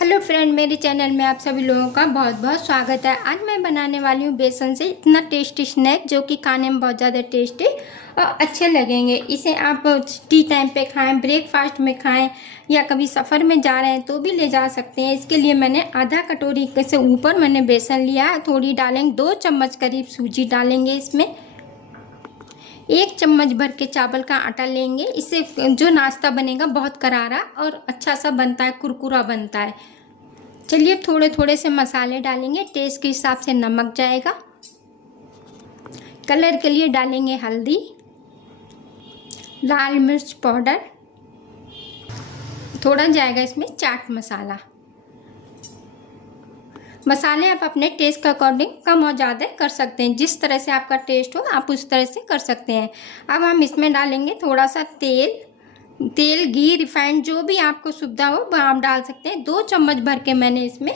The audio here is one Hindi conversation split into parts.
हेलो फ्रेंड, मेरे चैनल में आप सभी लोगों का बहुत बहुत स्वागत है। आज मैं बनाने वाली हूँ बेसन से इतना टेस्टी स्नैक जो कि खाने में बहुत ज़्यादा टेस्टी और अच्छे लगेंगे। इसे आप टी टाइम पे खाएं, ब्रेकफास्ट में खाएं या कभी सफ़र में जा रहे हैं तो भी ले जा सकते हैं। इसके लिए मैंने आधा कटोरी से ऊपर मैंने बेसन लिया, थोड़ी डालेंगे, 2 चम्मच करीब सूजी डालेंगे इसमें। 1 चम्मच भर के चावल का आटा लेंगे। इससे जो नाश्ता बनेगा बहुत करारा और अच्छा सा बनता है, कुरकुरा बनता है। चलिए थोड़े थोड़े से मसाले डालेंगे, टेस्ट के हिसाब से नमक जाएगा, कलर के लिए डालेंगे हल्दी, लाल मिर्च पाउडर, थोड़ा जाएगा इसमें चाट मसाला। मसाले आप अपने टेस्ट के अकॉर्डिंग कम और ज़्यादा कर सकते हैं, जिस तरह से आपका टेस्ट हो आप उस तरह से कर सकते हैं। अब हम इसमें डालेंगे थोड़ा सा तेल, घी, रिफाइंड, जो भी आपको सुविधा हो वह आप डाल सकते हैं। 2 चम्मच भर के मैंने इसमें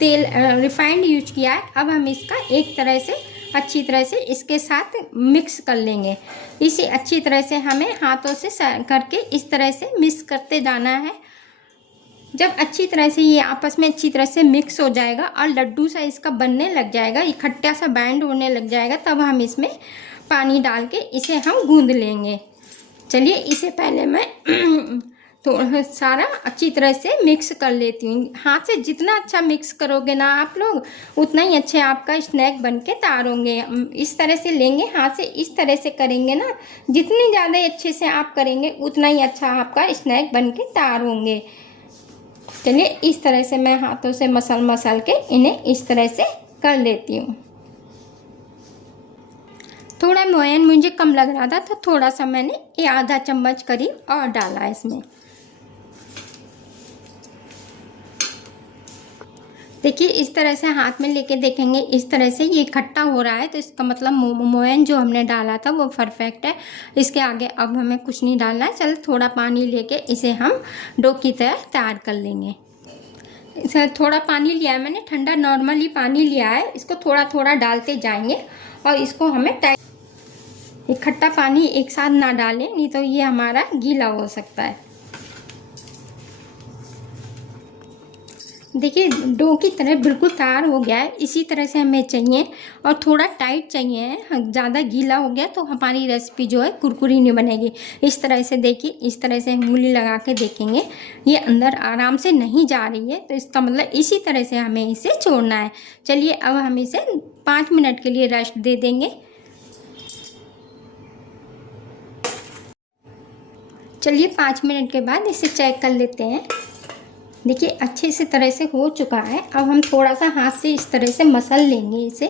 तेल रिफाइंड यूज किया है। अब हम इसका एक तरह से अच्छी तरह से इसके साथ मिक्स कर लेंगे। इसे अच्छी तरह से हमें हाथों से करके इस तरह से मिक्स करते जाना है। जब अच्छी तरह से ये आपस में अच्छी तरह से मिक्स हो जाएगा और लड्डू सा इसका बनने लग जाएगा, इकट्ठा सा बैंड होने लग जाएगा, तब हम इसमें पानी डाल के इसे हम गूंद लेंगे। चलिए इसे पहले मैं थोड़ा सारा अच्छी तरह से मिक्स कर लेती हूँ। हाथ से जितना अच्छा मिक्स करोगे ना आप लोग, उतना ही अच्छे आपका स्नैक बन के तैयार होंगे। इस तरह से लेंगे, हाथ से इस तरह से करेंगे ना, जितने ज़्यादा अच्छे से आप करेंगे उतना ही अच्छा आपका स्नैक बन के तैयार होंगे। चलिए इस तरह से मैं हाथों से मसल के इन्हें इस तरह से कर लेती हूँ। थोड़ा मोयन मुझे कम लग रहा था तो थोड़ा सा मैंने ये आधा चम्मच करीब और डाला इसमें। देखिए इस तरह से हाथ में लेके देखेंगे, इस तरह से ये इकट्ठा हो रहा है तो इसका मतलब मोयन जो हमने डाला था वो परफेक्ट है। इसके आगे अब हमें कुछ नहीं डालना है। चल थोड़ा पानी लेके इसे हम डो की तरह तैयार कर लेंगे। इसे थोड़ा पानी लिया है मैंने, ठंडा नॉर्मली पानी लिया है। इसको थोड़ा थोड़ा डालते जाएंगे और इसको हमें इकट्ठा पानी एक साथ ना डालें, नहीं तो ये हमारा गीला हो सकता है। देखिए डो की तरह बिल्कुल तैयार हो गया है। इसी तरह से हमें चाहिए और थोड़ा टाइट चाहिए। ज़्यादा गीला हो गया तो हमारी रेसिपी जो है कुरकुरी नहीं बनेगी। इस तरह से देखिए, इस तरह से उंगली लगा के देखेंगे ये अंदर आराम से नहीं जा रही है, तो इसका मतलब इसी तरह से हमें इसे छोड़ना है। चलिए अब हम इसे 5 मिनट के लिए रेस्ट दे देंगे। चलिए 5 मिनट के बाद इसे चेक कर लेते हैं। देखिए अच्छे से तरह से हो चुका है। अब हम थोड़ा सा हाथ से इस तरह से मसल लेंगे इसे।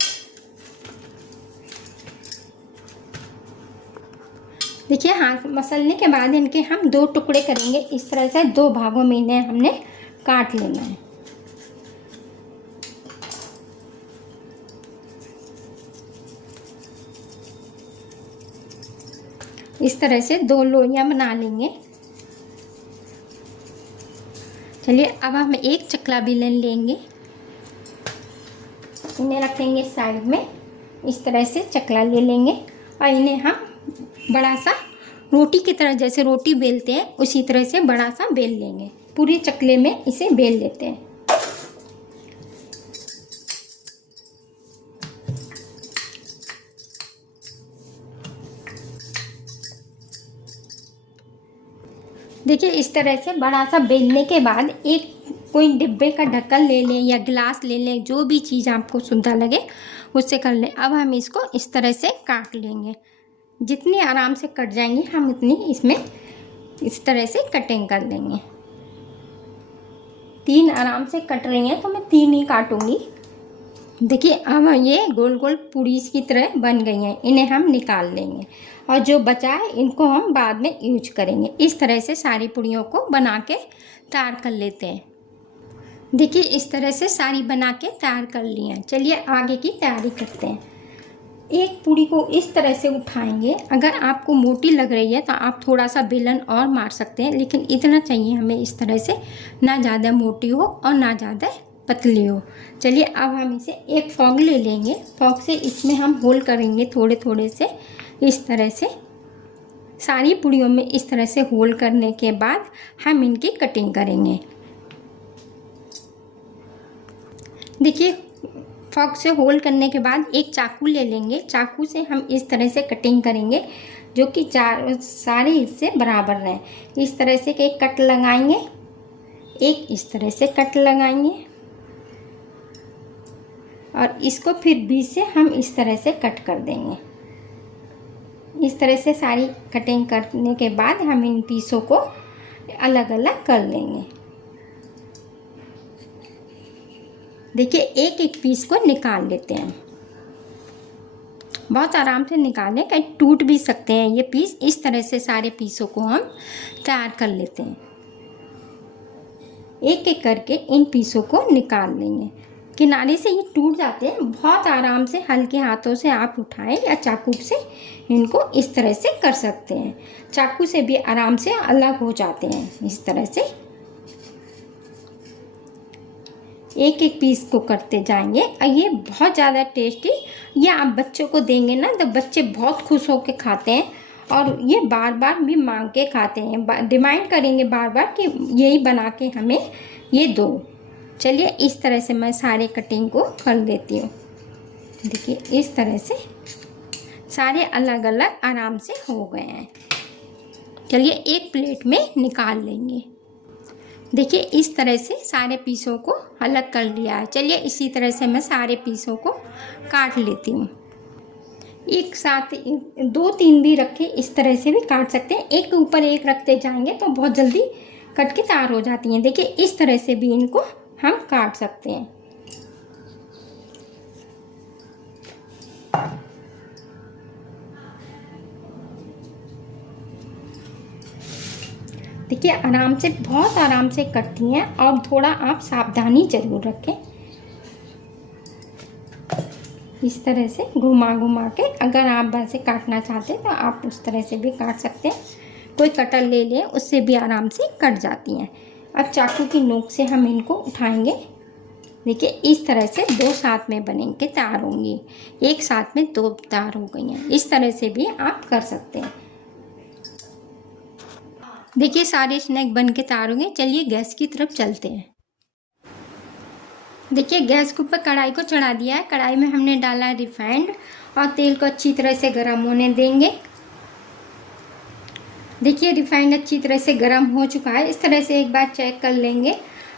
देखिए हाथ मसलने के बाद इनके हम 2 टुकड़े करेंगे। इस तरह से 2 भागों में इन्हें हमने काट लेना है। इस तरह से 2 लोइयां बना लेंगे। चलिए अब हम एक चकला बेलन लेंगे, इन्हें रखेंगे साइड में। इस तरह से चकला ले लेंगे और इन्हें हम बड़ा सा रोटी की तरह, जैसे रोटी बेलते हैं उसी तरह से बड़ा सा बेल लेंगे। पूरे चकले में इसे बेल लेते हैं। देखिए इस तरह से बड़ा सा बेलने के बाद एक कोई डिब्बे का ढक्कन ले लें या गिलास ले लें, जो भी चीज़ आपको सुविधा लगे उससे कर लें। अब हम इसको इस तरह से काट लेंगे। जितनी आराम से कट जाएंगी हम उतनी इसमें इस तरह से कटिंग कर लेंगे। 3 आराम से कट रही हैं तो मैं 3 ही काटूंगी। देखिए अब ये गोल गोल पूड़ी की तरह बन गई हैं, इन्हें हम निकाल लेंगे और जो बचा है इनको हम बाद में यूज करेंगे। इस तरह से सारी पूड़ियों को बना के तैयार कर लेते हैं। देखिए इस तरह से सारी बना के तैयार कर ली हैं। चलिए आगे की तैयारी करते हैं। एक पूड़ी को इस तरह से उठाएंगे। अगर आपको मोटी लग रही है तो आप थोड़ा सा बेलन और मार सकते हैं, लेकिन इतना चाहिए हमें इस तरह से, ना ज़्यादा मोटी हो और ना ज़्यादा पतली हो। चलिए अब हम इसे एक फॉग ले लेंगे। फॉग से इसमें हम होल करेंगे थोड़े थोड़े से। इस तरह से सारी पूड़ियों में इस तरह से होल करने के बाद हम इनकी कटिंग करेंगे। देखिए फॉक से होल्ड करने के बाद एक चाकू ले लेंगे। चाकू से हम इस तरह से कटिंग करेंगे जो कि सारे हिस्से बराबर रहें। इस तरह से एक कट लगाएंगे, एक इस तरह से कट लगाएंगे और इसको फिर बीच से हम इस तरह से कट कर देंगे। इस तरह से सारी कटिंग करने के बाद हम इन पीसों को अलग अलग कर लेंगे। देखिए एक एक पीस को निकाल लेते हैं। बहुत आराम से निकालें, कहीं टूट भी सकते हैं ये पीस। इस तरह से सारे पीसों को हम तैयार कर लेते हैं। एक एक करके इन पीसों को निकाल लेंगे। किनारे से ये टूट जाते हैं, बहुत आराम से हल्के हाथों से आप उठाएं या चाकू से इनको इस तरह से कर सकते हैं। चाकू से भी आराम से अलग हो जाते हैं। इस तरह से एक एक पीस को करते जाएंगे और ये बहुत ज़्यादा टेस्टी, ये आप बच्चों को देंगे ना तो बच्चे बहुत खुश होकर खाते हैं और ये बार बार भी मांग के खाते हैं, डिमांड करेंगे बार बार कि यही बना के हमें ये दो। चलिए इस तरह से मैं सारे कटिंग को कर लेती हूँ। देखिए इस तरह से सारे अलग अलग आराम से हो गए हैं। चलिए एक प्लेट में निकाल लेंगे। देखिए इस तरह से सारे पीसों को अलग कर लिया है। चलिए इसी तरह से मैं सारे पीसों को काट लेती हूँ। एक साथ 2-3 भी रखे, इस तरह से भी काट सकते हैं। एक के ऊपर एक रखते जाएंगे तो बहुत जल्दी कट के तैयार हो जाती हैं। देखिए इस तरह से भी इनको हम काट सकते हैं। देखिए आराम से, बहुत आराम से कटती हैं और थोड़ा आप सावधानी ज़रूर रखें। इस तरह से घुमा घुमा के, अगर आप वैसे काटना चाहते हैं तो आप उस तरह से भी काट सकते हैं। कोई कटर ले लें, उससे भी आराम से कट जाती हैं। अब चाकू की नोक से हम इनको उठाएंगे। देखिए इस तरह से 2 साथ में बन के तैयार होंगी। एक साथ में 2 तैयार हो गई हैं। इस तरह से भी आप कर सकते हैं। देखिए सारे स्नैक बन के तैयार होंगे। चलिए गैस की तरफ चलते हैं। देखिए गैस के ऊपर कढ़ाई को चढ़ा दिया है। कढ़ाई में हमने डाला है रिफाइंड और तेल को अच्छी तरह से गर्म होने देंगे। देखिए रिफाइंड अच्छी तरह से गर्म हो चुका है। इस तरह से एक बार चेक कर लेंगे।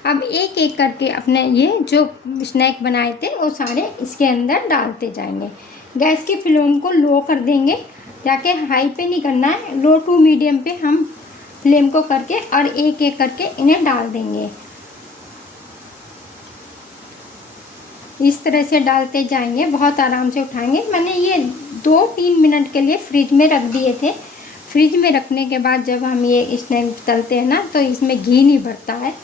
अब एक एक करके अपने ये जो स्नैक बनाए थे वो सारे इसके अंदर डालते जाएंगे। गैस की फ्लेम को लो कर देंगे, जाके हाई पे नहीं करना है, लो टू मीडियम पे हम फ्लेम को करके और एक एक करके इन्हें डाल देंगे। इस तरह से डालते जाएंगे, बहुत आराम से उठाएंगे। मैंने ये 2-3 मिनट के लिए फ्रिज में रख दिए थे। फ्रिज में रखने के बाद जब हम ये स्नैक तलते हैं ना तो इसमें घी नहीं भरता है।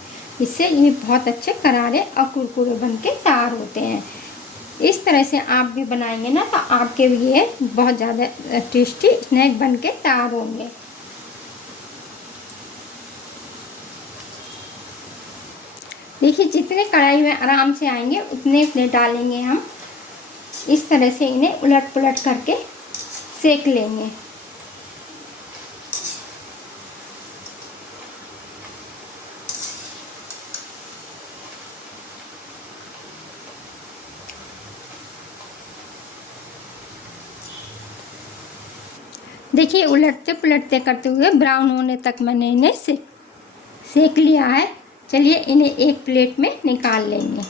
इससे ये बहुत अच्छे करारे और कुरकुरे बन के तैयार होते हैं। इस तरह से आप भी बनाएंगे ना तो आपके लिए बहुत ज़्यादा टेस्टी स्नैक बन के तैयार होंगे। देखिए जितने कढ़ाई में आराम से आएंगे उतने डालेंगे हम। इस तरह से इन्हें उलट पुलट करके सेक लेंगे। देखिए उलटते पुलटते करते हुए ब्राउन होने तक मैंने इन्हें सेक लिया है। चलिए इन्हें एक प्लेट में निकाल लेंगे।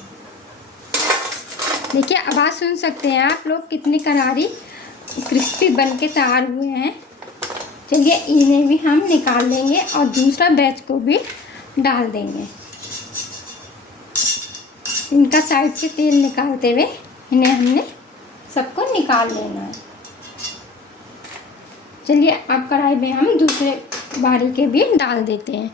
देखिए आवाज़ सुन सकते हैं आप लोग, कितनी करारी क्रिस्पी बन के तैयार हुए हैं। चलिए इन्हें भी हम निकाल लेंगे और दूसरा बैच को भी डाल देंगे। इनका साइड से तेल निकालते हुए इन्हें हमने सबको निकाल लेना है। चलिए अब कढ़ाई में हम दूसरे बारी के भी डाल देते हैं।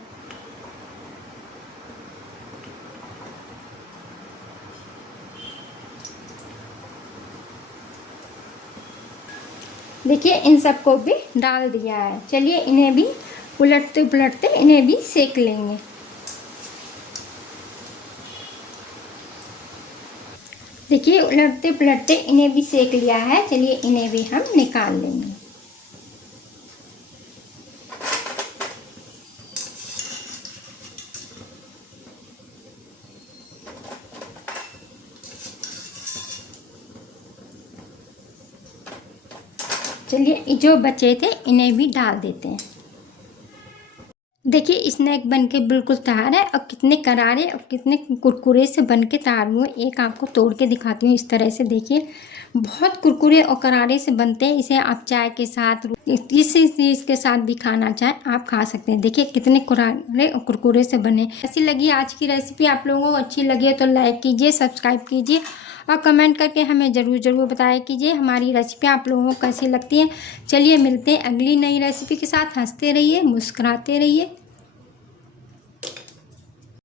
देखिए इन सबको भी डाल दिया है। चलिए इन्हें भी उलटते पुलटते इन्हें भी सेक लेंगे। देखिए उलटते पुलटते इन्हें भी सेक लिया है। चलिए इन्हें भी हम निकाल लेंगे। चलिए जो बचे थे इन्हें भी डाल देते हैं। देखिए स्नैक बनके बिल्कुल तैयार है और कितने करारे और कितने कुरकुरे से बनके तैयार हुए। एक आपको तोड़ के दिखाती हूँ। इस तरह से देखिए बहुत कुरकुरे और करारे से बनते हैं। इसे आप चाय के साथ किसी चीज़ के साथ भी खाना चाहें आप खा सकते हैं। देखिए कितने करारे और कुरकुरे से बने। ऐसी लगी आज की रेसिपी, आप लोगों को अच्छी लगी है तो लाइक कीजिए, सब्सक्राइब कीजिए और कमेंट करके हमें ज़रूर बताया कीजिए हमारी रेसिपी आप लोगों को कैसी लगती है। चलिए मिलते हैं अगली नई रेसिपी के साथ। हंसते रहिए, मुस्कुराते रहिए।